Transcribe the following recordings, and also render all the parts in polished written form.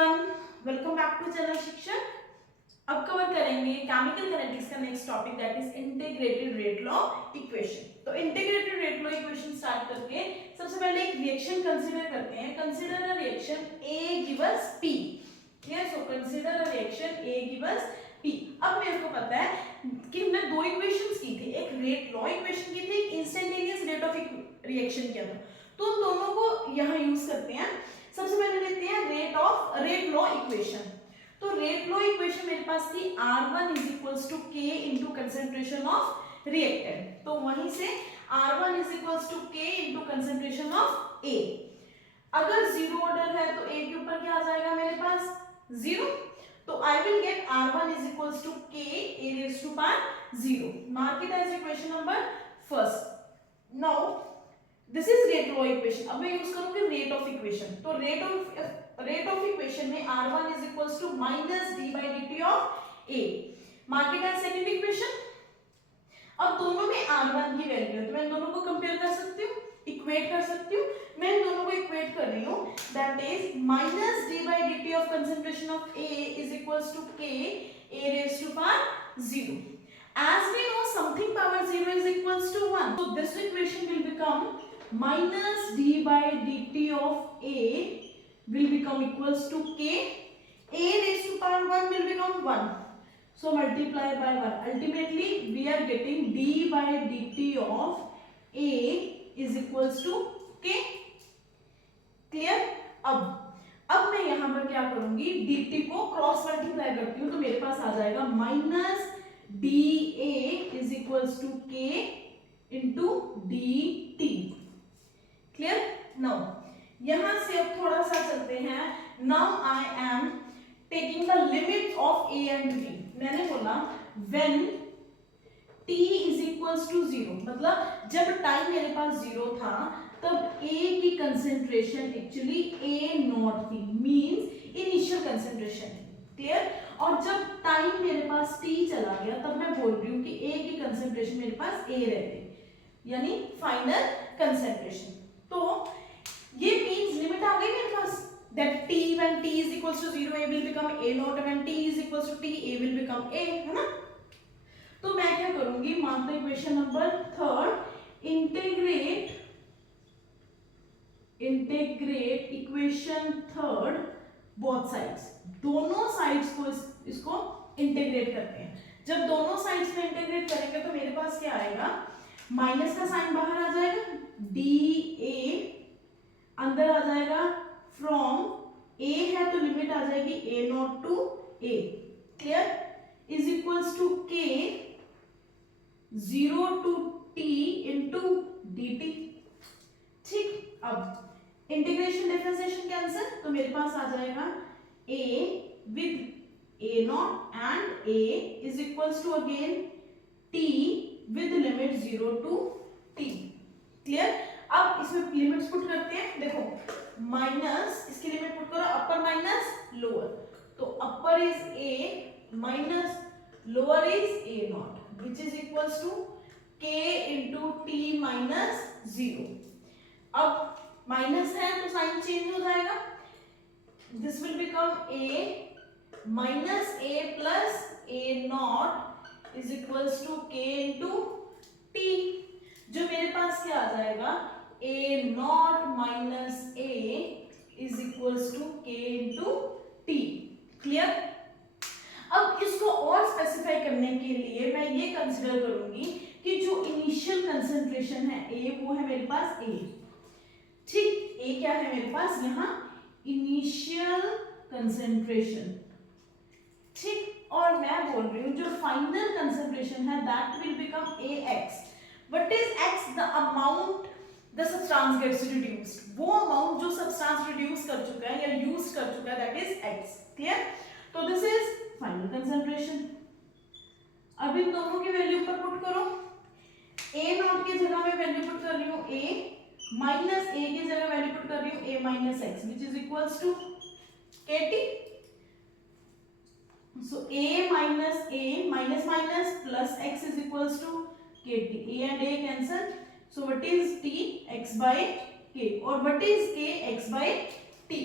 Everyone, welcome back to channel Shikshak. अब cover करेंगे chemical kinetics का next topic that is integrated rate law equation. तो integrated rate law equation start करके सबसे पहले एक रिएक्शन कंसीडर करते हैं। Consider a reaction A gives P। Clear? So consider a reaction A gives P। अब मेरे को पता है कि मैं दो इक्वेशंस की थी, एक रेट लॉ इक्वेशन की थी, एक इंस्टेंटेनियस रेट ऑफ रिएक्शन किया था। तो उन दोनों को यहाँ यूज करते हैं। सबसे पहले लेते हैं रेट लॉ इक्वेशन। तो रेट लॉ इक्वेशन मेरे पास थी R1 is equals to K into concentration of reactant. तो वहीं से R1 is equals to K into concentration of A। अगर जीरो ऑर्डर है तो A के ऊपर क्या आ जाएगा मेरे पास? जीरो। तो I will get R1 is equals to K A raise to power zero. Mark it as equation number first. Now this is rate law equation. अब मैं यूज करूंगी रेट ऑफ इक्वेशन। तो रेट ऑफ इक्वेशन में R1 is equals to minus d by dt of A। Mark it as second equation. अब दोनों में R1 की value है तो मैं इन दोनों को कंपेयर कर सकती हूँ, इक्वेट कर सकती हूँ। मैं इन दोनों को इक्वेट कर रही हूँ, that is minus d by dt of concentration of A is equals to K A raised to power 0। As we know something power 0 is equals to 1, so this equation will become minus d by dt of A will become equals to K A raised to power 1 will become 1, so multiply by 1. Ultimately we are getting d by dt of A is equals to K। Clear? अब मैं यहाँ पर क्या करूंगी, dt को cross multiply करती हूँ तो मेरे पास आ जाएगा minus D A is equals to k into D T. Clear? Now यहां से अब थोड़ा सा चलते हैं। Now I am taking the limit of A and B. मैंने बोला when t is equals to zero, मतलब जब टाइम मेरे पास जीरो था तब a की कंसेंट्रेशन एक्चुअली a नॉट थी, मींस इनिशियल कंसेंट्रेशन। क्लियर? और जब टाइम मेरे पास t चला गया तब मैं बोल रही हूँ कि a की कंसेंट्रेशन मेरे पास a रहती, यानी फाइनल कंसेंट्रेशन। तो ये मींस लिमिट आ गई मेरे पास, that t when t is equals to 0 a will become a naught, when t is equals to t a will become a, है ना? तो मैं क्या करूंगी, mark the equation number third, integrate equation third both sides. दोनों sides को इसको integrate करते हैं। जब दोनों साइड्स में इंटीग्रेट करेंगे तो मेरे पास क्या आएगा, माइनस का साइन बाहर आ जाएगा, डी ए अंदर आ जाएगा, फ्रॉम a है तो लिमिट आ जाएगी a not to a। Clear? Is equals to k 0 to t into dt। ठीक, अब इंटीग्रेशन डिफरेंशिएशन कैंसिल तो मेरे पास आ जाएगा a with a not and a is equals to again t with limit 0 to t। Clear? अब इसमें limits put करते हैं। देखो माइनस, इसकी लिमिट पुट करो, अपर माइनस लोअर, तो upper is a minus lower is a naught which is equals to k into T minus 0। अब minus है तो साइन चेंज हो जाएगा, this will become a minus a plus a naught is equals to k into T, जो मेरे पास क्या आ जाएगा, a naught minus a is equals to k into T. Clear? अब इसको और स्पेसिफाई करने के लिए मैं ये कंसिडर करूंगी कि जो इनिशियल कंसेंट्रेशन है a, वो है मेरे पास a। ठीक, a क्या है मेरे पास यहाँ, इनिशियल कंसेंट्रेशन। ठीक, और मैं बोल रही हूँ जो फाइनल कंसेंट्रेशन है that will become ax। What is x? The amount the substance gets reduced, वो अमाउंट जो सब्सटेंस रिड्यूस कर चुका है या यूज कर चुका है, दैट इज x। क्लियर? तो दिस इज फाइनल कंसेंट्रेशन। अब इन दोनों की वैल्यू पर पुट करो, a नॉट की जगह मैं वैल्यू पुट कर रही हूँ a माइनस a की जगह वैल्यू पुट कर रही हूँ a minus x which is equals to kt। so a minus minus plus x is equals to kt, a and a cancel, so what is t, x by k, or what is k, x by t।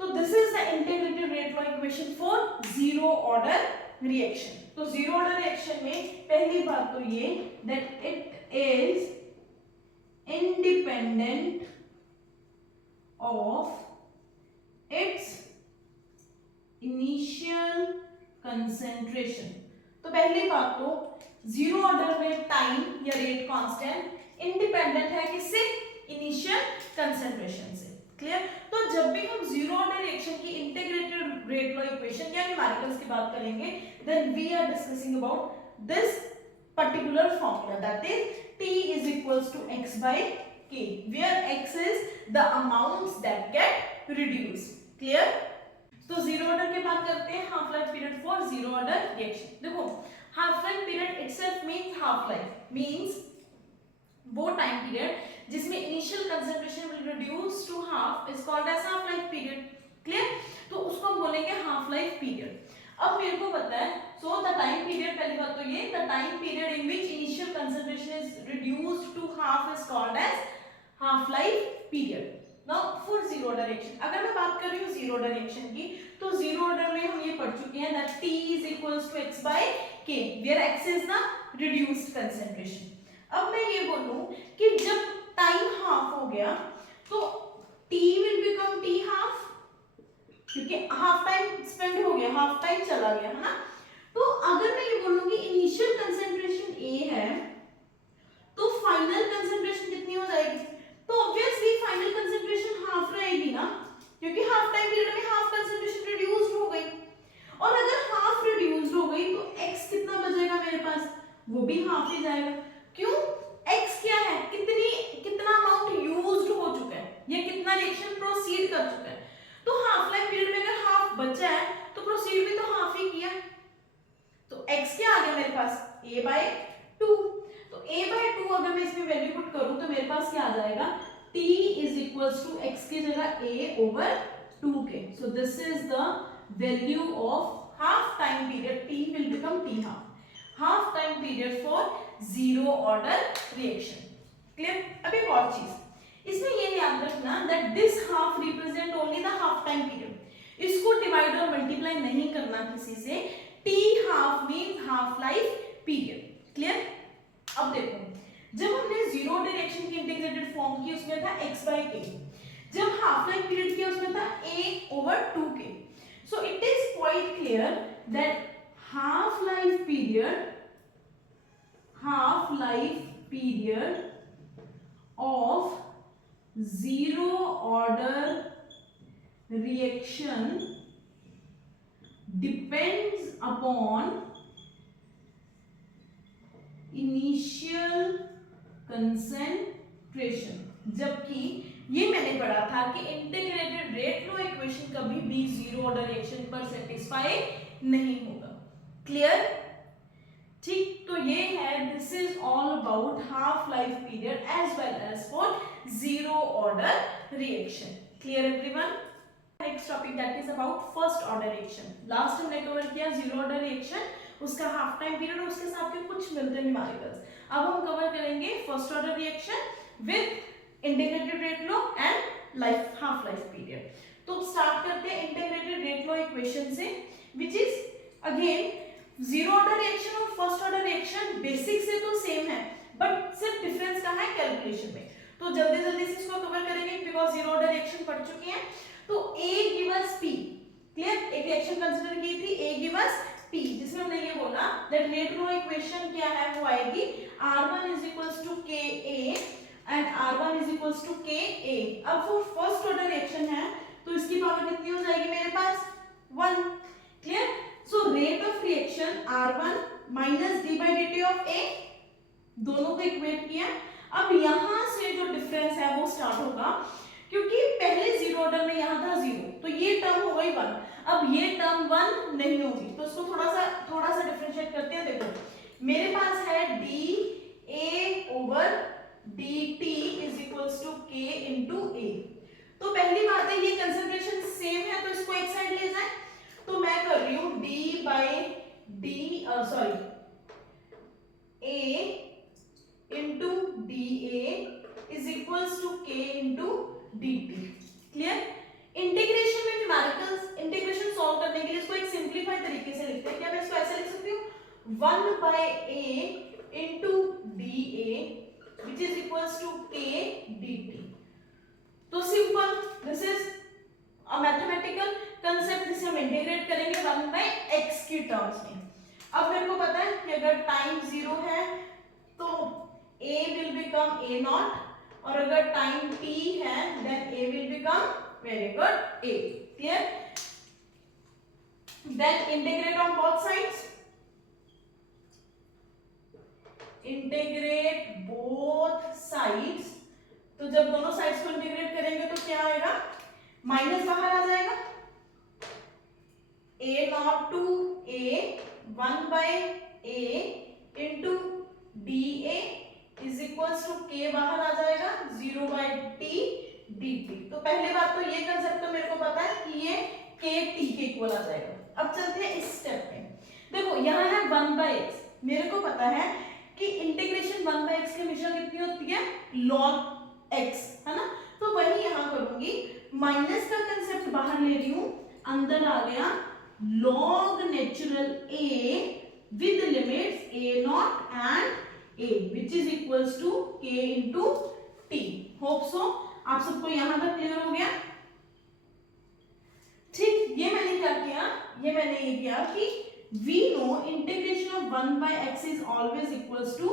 तो this is the integrated rate law equation for zero order reaction. तो zero order reaction में पहली बात तो ये that it is independent of its initial concentration. तो पहली बात तो जीरो ऑर्डर में टाइम या रेट कांस्टेंट इंडिपेंडेंट है किससे? इनिशियल कंसेंट्रेशन से। क्लियर? तो जब भी हम जीरो ऑर्डर रिएक्शन की इंटीग्रेटेड रेट लॉ इक्वेशन या न्यूमेरिकल्स की बात करेंगे, then we are discussing about this particular formula, that is T is equals to x by k, where x is the amounts that get reduced. Clear? तो zero order की बात करते हैं, half life period for zero order reaction. देखो half life period itself means half life means वो time period जिसमें initial concentration will reduce to half is called as half life period. Clear? तो उसको हम बोलेंगे हाफ लाइफ पीरियड। अब मेरे को पता है सो द टाइम पीरियड, पहली बात तो ये the time period in which initial concentration is reduced to half is called as half life period. Now for zero order reaction, अगर मैं बात कर रही हूँ जीरो ऑर्डर रिएक्शन की, तो जीरो ऑर्डर में हम ये पढ़ चुके हैं that T is equals to x by k, where x is the reduced concentration। अब मैं ये बोलूं कि जब टाइम हाफ हो गया तो T will become T half, क्योंकि हाफ टाइम स्पेंड हो गया, हाफ टाइम चला गया, है ना। तो अगर मैं ये बोलूंगी इनिशियल कंसंट्रेशन A है तो फाइनल कंसंट्रेशन कितनी हो जाएगी? तो ऑब्वियसली फाइनल कंसंट्रेशन हाफ रहेगी ना, क्योंकि हाफ टाइम पीरियड में हाफ कंसंट्रेशन रिड्यूस्ड हो गई। और अगर हाफ रिड्यूस्ड हो गई तो x कितना बचेगा मेरे पास? वो भी हाफ ही जाएगा। क्यों? x क्या है? कितना अमाउंट यूज्ड हो चुका है या कितना रिएक्शन प्रोसीड कर चुका है। तो हाफ लाइफ पीरियड में अगर हाफ बचा है तो प्रोसीड भी तो हाफ ही किया। तो x क्या आ गया मेरे पास? a by 2। तो a by 2 अगर मैं इसमें वैल्यू पुट करूं तो मेरे पास क्या आ जाएगा? t is equals to x की जगह a over 2k। So this is the value of half time period. T will become t half. Half time period for zero order reaction. Clear? अब एक और चीज इसमें ये याद रखना that this half represent only the half time period। इसको divide और मल्टीप्लाई नहीं करना किसी से। t half means half life period। Clear? अब देखो जब हमने जीरो डायरेक्शन की इंटीग्रेटेड फॉर्म की उसमें था x by k, जब हाफ लाइफ पीरियड किया उसमें था a over 2k। so it is quite clear that half life period of zero order reaction depends upon initial concentration। जबकि ये मैंने पढ़ा था कि इंटीग्रेटेड रेट लॉ इक्वेशन कभी भी जीरो ऑर्डर रिएक्शन पर सेटिस्फाई नहीं होगा। क्लियर? ठीक, तो ये है this is all about half life period as well as for zero order reaction. Clear everyone? Next topic that is about first order reaction. Last हमने कवर किया zero order reaction, उसका half time period और उसके साथ के कुछ मिलते numericals. अब हम कवर करेंगे first order reaction with integrated rate law and half life period. तो स्टार्ट करते हैं इंटीग्रेटेड रेट लॉ इक्वेशन से, which is again zero order reaction और फर्स्ट ऑर्डर रिएक्शन बेसिक से तो सेम है, बट सिर्फ डिफरेंस कहाँ है? कैलकुलेशन में। तो जल्दी जल्दी से इसको कवर करेंगे बिकॉज जीरो ऑर्डर रिएक्शन पढ़ चुके हैं। तो A give us P। Clear? एक रिएक्शन कंसीडर की थी A गिव अस P, जिसमें हमने ये बोला दैट रेट लॉ इक्वेशन क्या है? वो आएगी R1 is equals to KA and R1 is equals to KA। अब वो फर्स्ट ऑर्डर रिएक्शन है तो इसकी पावर कितनी हो जाएगी मेरे पास? 1। Clear? So rate of reaction R1 minus d by dt of A, दोनों को इक्वेट किया। अब यहां से जो डिफरेंस है वो स्टार्ट होगा, क्योंकि पहले जीरो ऑर्डर में यहां था 0, तो ये टर्म हो गई 1। अब ये टर्म 1 नहीं होगी, तो इसको थोड़ा सा डिफरेंशिएट करते हैं। देखो मेरे पास है dA over dt is equals to k into A। तो पहली बात है ये कंसंट्रेशन सेम है तो इसको एक साइड ले जाए, तो मैं कर रही हूं d by A into dA is equals to k into dt। Clear? Integration में न्यूमेरिकल्स, इंटीग्रेशन सॉल्व करने के लिए इसको एक सिंपलीफाइड तरीके से लिखते हैं। क्या मैं इसको ऐसे लिख सकती हूँ, 1/a into dA which is equals to k dt। तो simple, this is a mathematical concept जिसे हम इंटीग्रेट करेंगे 1/x की टर्म्स में। अब मेरे को पता है कि अगर टाइम 0 है तो a will become a naught, और अगर टाइम t है then a will become very good a। clear? then integrate on both sides, integrate both sides. तो जब दोनों साइड्स को इंटीग्रेट करेंगे तो क्या आएगा, माइनस बाहर आ जाएगा, a not to a 1/a into dA is equals to k बाहर आ जाएगा 0/t dt। तो पहले बात तो ये कंसेप्ट तो मेरे को पता है कि ये k t के इक्वल आ जाएगा। अब चलते हैं इस स्टेप पे। देखो यहाँ है 1/x, मेरे को पता है कि इंटीग्रेशन 1/x की हमेशा कितनी होती है, log x, है ना। तो वही यहाँ करूंगी, माइनस का कंसेप्ट बाहर ले रही हूं, अंदर आ गया log natural a with limits a naught and a which is equals to k into t। Hope so आप सबको यहां तक क्लियर हो गया। ठीक, ये मैंने क्या किया, ये मैंने ये किया कि we know integration of 1/x is always equals to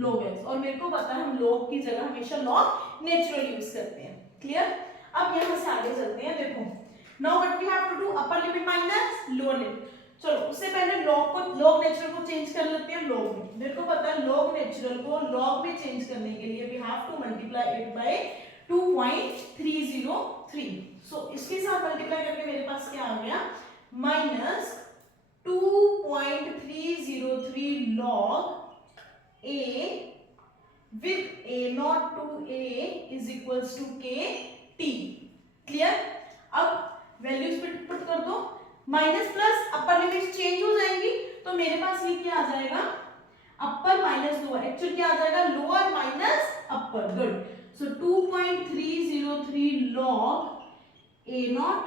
log x, और मेरे को पता है हम log की जगह हमेशा log नेचुरल यूज करते हैं। क्लियर? अब यहां से आगे चलते हैं। देखो now what we have to do, upper limit minus lower limit। चलो उससे पहले log नेचुरल को चेंज कर लेते हैं log में। मेरे को पता है log नेचुरल को log में चेंज करने के लिए we have to multiply it by 2.303। सो इसके साथ मल्टीप्लाई करके मेरे पास क्या आ गया, minus 2.303 log a with a naught to a is equals to k t। Clear? अब वैल्यूज पुट कर दो, minus plus upper limit change हो जाएंगी, तो मेरे पास ये क्या आ जाएगा, अपर माइनस लोअर, एक्चुअली क्या आ जाएगा, lower minus upper. Good. So 2.303 log a naught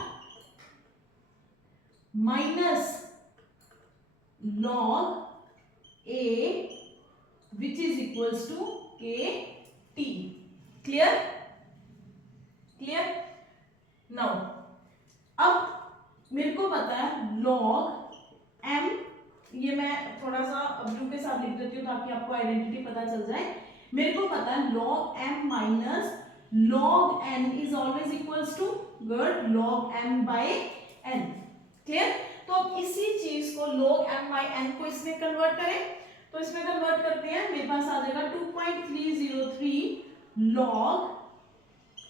minus log a which is equals to k t। clear? clear? now अब मेरे को पता है log m, ये मैं थोड़ा सा ब्लू के साथ लिख देती हूँ ताकि आपको आइडेंटिटी पता चल जाए। मेरे को पता है log m minus log n is always equals to good log m by n। Clear? तो अब इसी चीज को log m by n को इसमें कन्वर्ट करें, तो इसमें कन्वर्ट करते हैं, मेरे पास आ जाएगा 2.303 log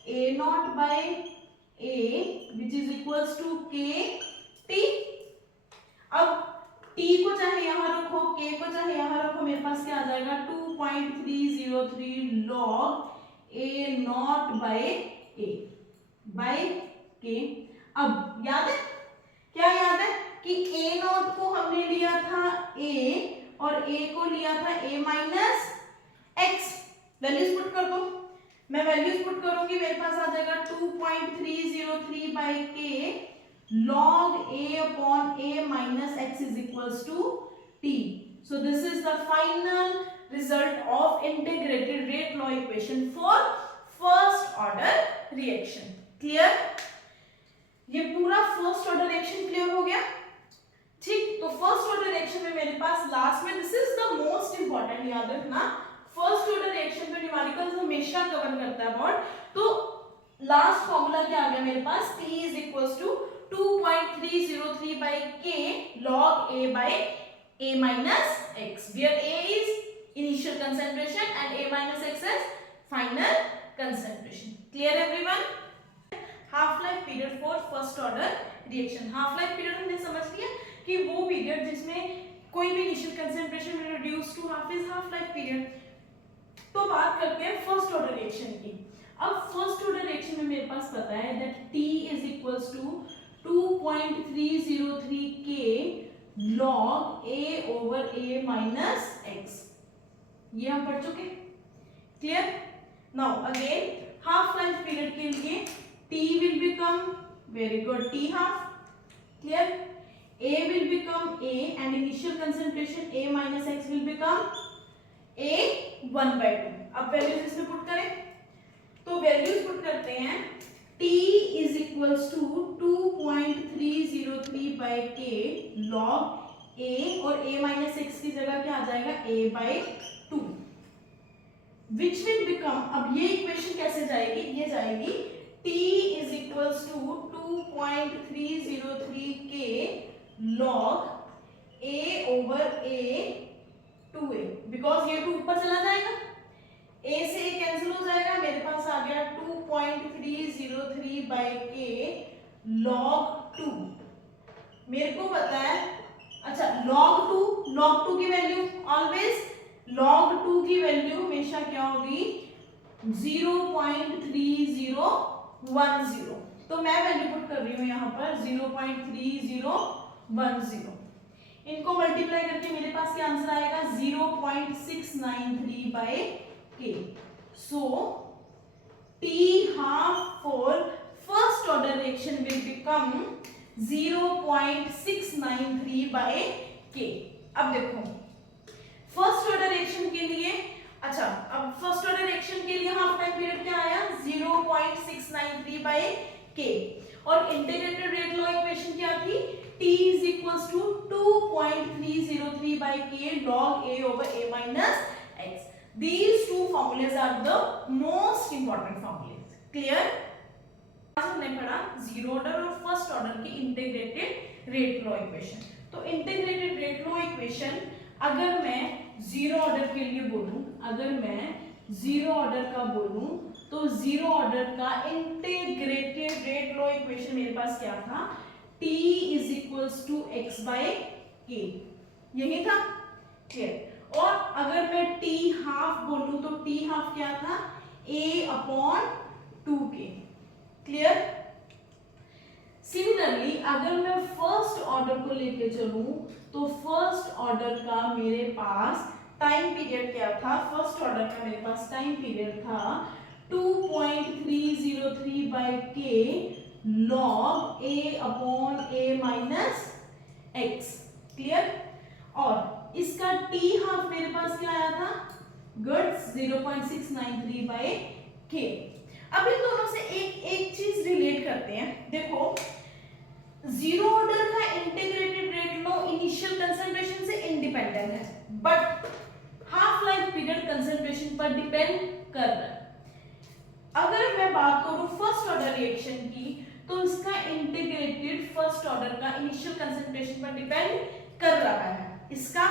a naught by a which is equals to k t। अब t को चाहे यहां रखो, k को चाहे यहां रखो, मेरे पास क्या आ जाएगा 2.303 log a naught by a by k। अब याद है, क्या याद है कि a नॉट को हमने लिया था a और a को लिया था a minus x। Values put कर दो, मैं वैल्यूज पुट करूंगी, मेरे पास आ जाएगा 2.303 by k log a upon a minus x is equals to t। so this is the final result of integrated rate law equation for first order reaction। clear? ये पूरा फर्स्ट ऑर्डर रिएक्शन क्लियर हो गया। ठीक, तो first order reaction में मेरे पास last में, this is the most important, याद रखना, फर्स्ट ऑर्डर रिएक्शन में न्यूमेरिकल्स हमेशा कवर करता है बोर्ड। तो लास्ट फॉर्मूला क्या आ गया मेरे पास, T is equals to 2.303 by k log a by a minus x, where a is initial concentration and a minus x is final concentration। clear everyone? Half life period for first order reaction. Half life period हमने समझ लिया कि वो period जिसमें कोई भी initial concentration reduce to half is half life period. तो बात करते हैं फर्स्ट ऑर्डर रिएक्शन की। अब फर्स्ट ऑर्डर रिएक्शन में मेरे पास पता है that T is equals to 2.303 k log a over a minus x। ये हम पढ़ चुके। Clear? Now again half life period के लिए T will become very good, T half, clear. A will become A and initial concentration A minus X will become A 1/2. अब values इसमें put करें, तो वैल्यूज पुट करते हैं T is equals to 2.303 by K log A और A minus X की जगह क्या आ जाएगा A by 2, which will become, अब ये इक्वेशन कैसे जाएगी, ये जाएगी T is equals to 2.303 K log A over A 2A, because ये 2 ऊपर चला जाएगा, A से A कैंसिल हो जाएगा, मेरे पास आ गया 2.303 by K log 2। मेरे को पता है, अच्छा log 2 की वैल्यू ऑलवेज, log 2 की वैल्यू हमेशा क्या होगी 0.3010, तो मैं वैल्यू पुट कर रही हूँ यहाँ पर 0.3010, इनको मल्टीप्लाई करके मेरे पास क्या आंसर आएगा 0.693 by K। So T half for first order reaction will become 0.693 by K। अब देखो फर्स्ट ऑर्डर रिएक्शन के लिए, अच्छा अब फर्स्ट ऑर्डर रिएक्शन के लिए हाफ टाइम पीरियड क्या आया 0.693 by K, और इंटीग्रेटेड रेट लॉ इक्वेशन क्या थी T is equals to 2.303 by K log A over A minus X। These two formulas are the most important formulas, clear। हमने पढ़ा zero order और first order की integrated rate law equation. तो integrated rate law equation अगर मैं zero order के लिए बोलूं, अगर मैं जीरो ऑर्डर का बोलूं, तो जीरो ऑर्डर का इंटीग्रेटेड रेट लॉ इक्वेशन मेरे पास क्या था T is equals to x by K, यही था, क्लियर। और अगर मैं T हाफ बोलूं तो T हाफ क्या था A upon 2K, clear. Similarly अगर मैं फर्स्ट ऑर्डर को लेके चलूं तो फर्स्ट ऑर्डर का मेरे पास टाइम पीरियड क्या था, फर्स्ट ऑर्डर का मेरे पास टाइम पीरियड था 2.303 by K log A upon A minus X, clear. और इसका T हाफ मेरे पास क्या आया था गुड 0.693 by K। अब इन दोनों से एक चीज रिलेट करते हैं, देखो जीरो ऑर्डर का integrated rate law initial concentration से इंडिपेंडेंट है, but half life period concentration पर डिपेंड कर रहा है। अगर मैं बात करूं फर्स्ट ऑर्डर रिएक्शन की, तो इसका इंटीग्रेटेड फर्स्ट ऑर्डर का इनिशियल कंसंट्रेशन पर डिपेंड कर रहा है, इसका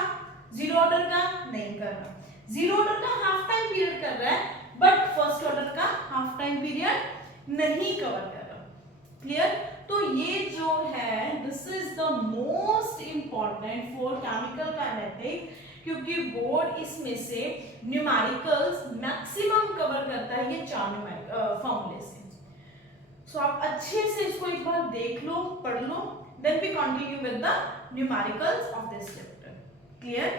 जीरो ऑर्डर का नहीं कर रहा। जीरो ऑर्डर का हाफ टाइम पीरियड कर रहा है, बट फर्स्ट ऑर्डर का हाफ टाइम पीरियड नहीं कवर कर रहा, क्लियर। तो ये जो है this is the most important for chemical kinetics, क्योंकि बोर्ड इसमें से न्यूमेरिकल्स मैक्सिमम कवर करता है ये चार फॉर्मूले से। सो आप अच्छे से इसको एक बार देख लो, पढ़ लो, then we continue with the numericals of this chapter, clear.